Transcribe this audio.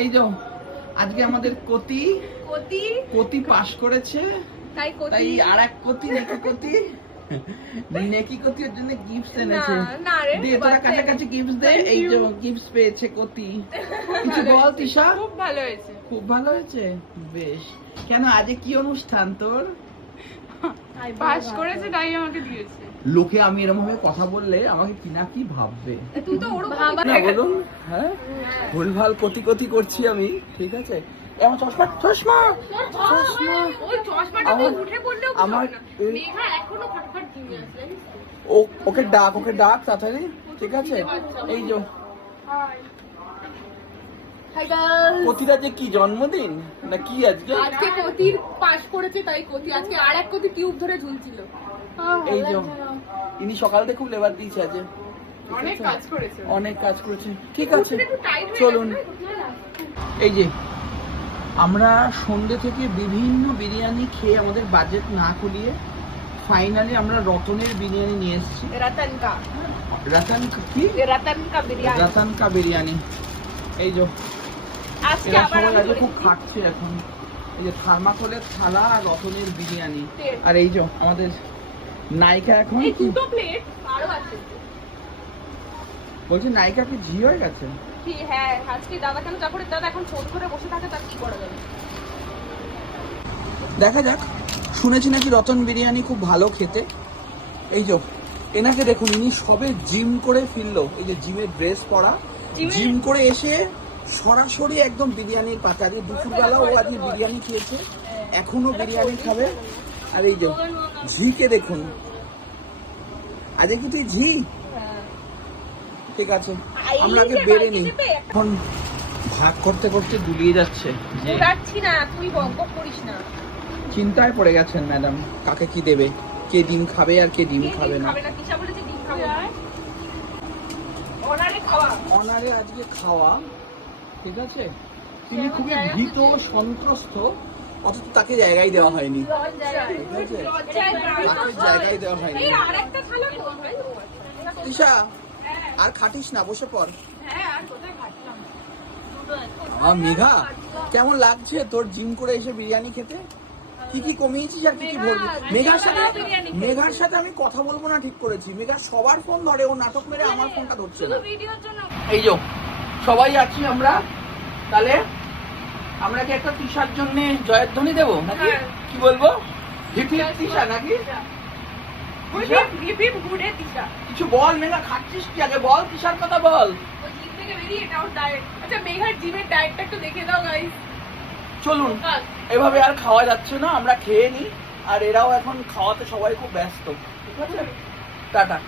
এই যে আজকে আমাদের কতি পাস করেছে, তাই আর এক কতি নেকি কতি ওর জন্য গিফট এনেছে। দে তোরা কাছাকাছি গিফট দে। এই যে গিফট পেয়েছে কতি। কিছু বল তিশা। খুব ভালো হয়েছে, খুব ভালো হয়েছে, বেশ। কেন আজকে কি অনুষ্ঠান তোর? পাস করেছে তাই আমাকে দিয়েছে। লোকে আমি এরকম ভাবে কথা বললে আমাকে কিনা কি ভাববে? তুই তো ওরকম না বলুন। হ্যাঁ, ভুলভাল কতি করছি আমি, ঠিক আছে? এমন চশমা ওই চশমাটা তুই উঠে পড়লেও আমার মেঘা এখনো ফটফট ঘুমিয়ে আছে। ওকে ডাক তাড়াতাড়ি, ঠিক আছে? এই যে হাই গার্লস, কতিরা যে কি জন্মদিন না কি আজকে? আজকে কতির পাস করেছে তাই কতি আজকে আরেক কতি টিউব ধরে ঝুলছিল। এই যে ইনি সকাল থেকে খুব লেবার দিয়েছে আজকে, অনেক কাজ করেছে, অনেক কাজ করেছে। ঠিক আছে চলুন। এই যে আমরা সন্ধ্যে থেকে বিভিন্ন বিরিয়ানি খেয়ে আমাদের বাজেট না কুলিয়ে ফাইনালি আমরা রতনের বিরিয়ানি নিয়ে এসেছি। রতন কা বিরিয়ানি। এই যে এরা সবাই আজকে খুব খাচ্ছে এখন। এই যে থার্মাকলের থালা আর রতনের বিরিয়ানি। আর এই যে আমাদের নায়িকা এখন দুটো প্লেট আরো আছে। বলছি নায়িকা কি ঝি হয়ে গেছে? কি? হ্যাঁ, আজকে দাদা কেন চাকরি, দাদা এখন ফোন করে বসে থাকে, তার কি করা যাবে? দেখা যাক। শুনেছি নাকি রতন বিরিয়ানি খুব ভালো খেতে। এই যে এনাকে দেখুন, ইনি সবে জিম করে ফিরলো। এই যে জিমের ড্রেস পরা, জিম করে এসে সরাসরি একদম বিরিয়ানির পাতা দিয়ে দুপুরবেলা ও আজকে বিরিয়ানি খেয়েছে, এখনো বিরিয়ানি খাবে। আর এই যে ঝিকে দেখুন, আজকে কি তুই ঝি? ঠিক আছে, আমরা আগে বেড়ে নিই। এখন ভাগ করতে করতে গুলিয়ে যাচ্ছে। যাচ্ছি না, তুই বকবক করিস না। চিন্তায় পড়ে গেছেন ম্যাডাম, কাকে কি দেবে, কে ডিম খাবে আর কে ডিম খাবে না। তিশা বলেছে ডিম খাবো। অনারে আজকে খাওয়া, ঠিক আছে? তিনি খুবই ভীত সন্ত্রস্ত, অথচ তাকে জায়গায় দেওয়া হয়নি, ঠিক আছে? তাকে জায়গায় দেওয়া হয়নি। তিশা আর খাটিস না, বসে পড়। মেঘা, কেমন লাগছে তোর জিম করে এসে বিরিয়ানি খেতে? কি কি কমিয়েছিস আর কি কি বলবি? মেঘার সাথে আমি কথা বলবো না ঠিক করেছি। মেঘা সবার ফোন ধরে, ও নাটক মেরে আমার ফোনটা ধরছে না। এই যে সবাই আছি আমরা, তাহলে আমরা কি একটা তিশার জন্য জয়ধ্বনি দেবো নাকি? কি বলবো? হিপ হিপ তিশা নাকি? কিছু বল মেঘা, খাচ্ছিস কি? আগে বল, তিশার কথা বল। চলুন, এভাবে আর খাওয়া যাচ্ছে না, আমরা খেয়ে নিই। আর এরাও এখন খাওয়াতে সবাই খুব ব্যস্ত, ঠিক আছে? টাটা।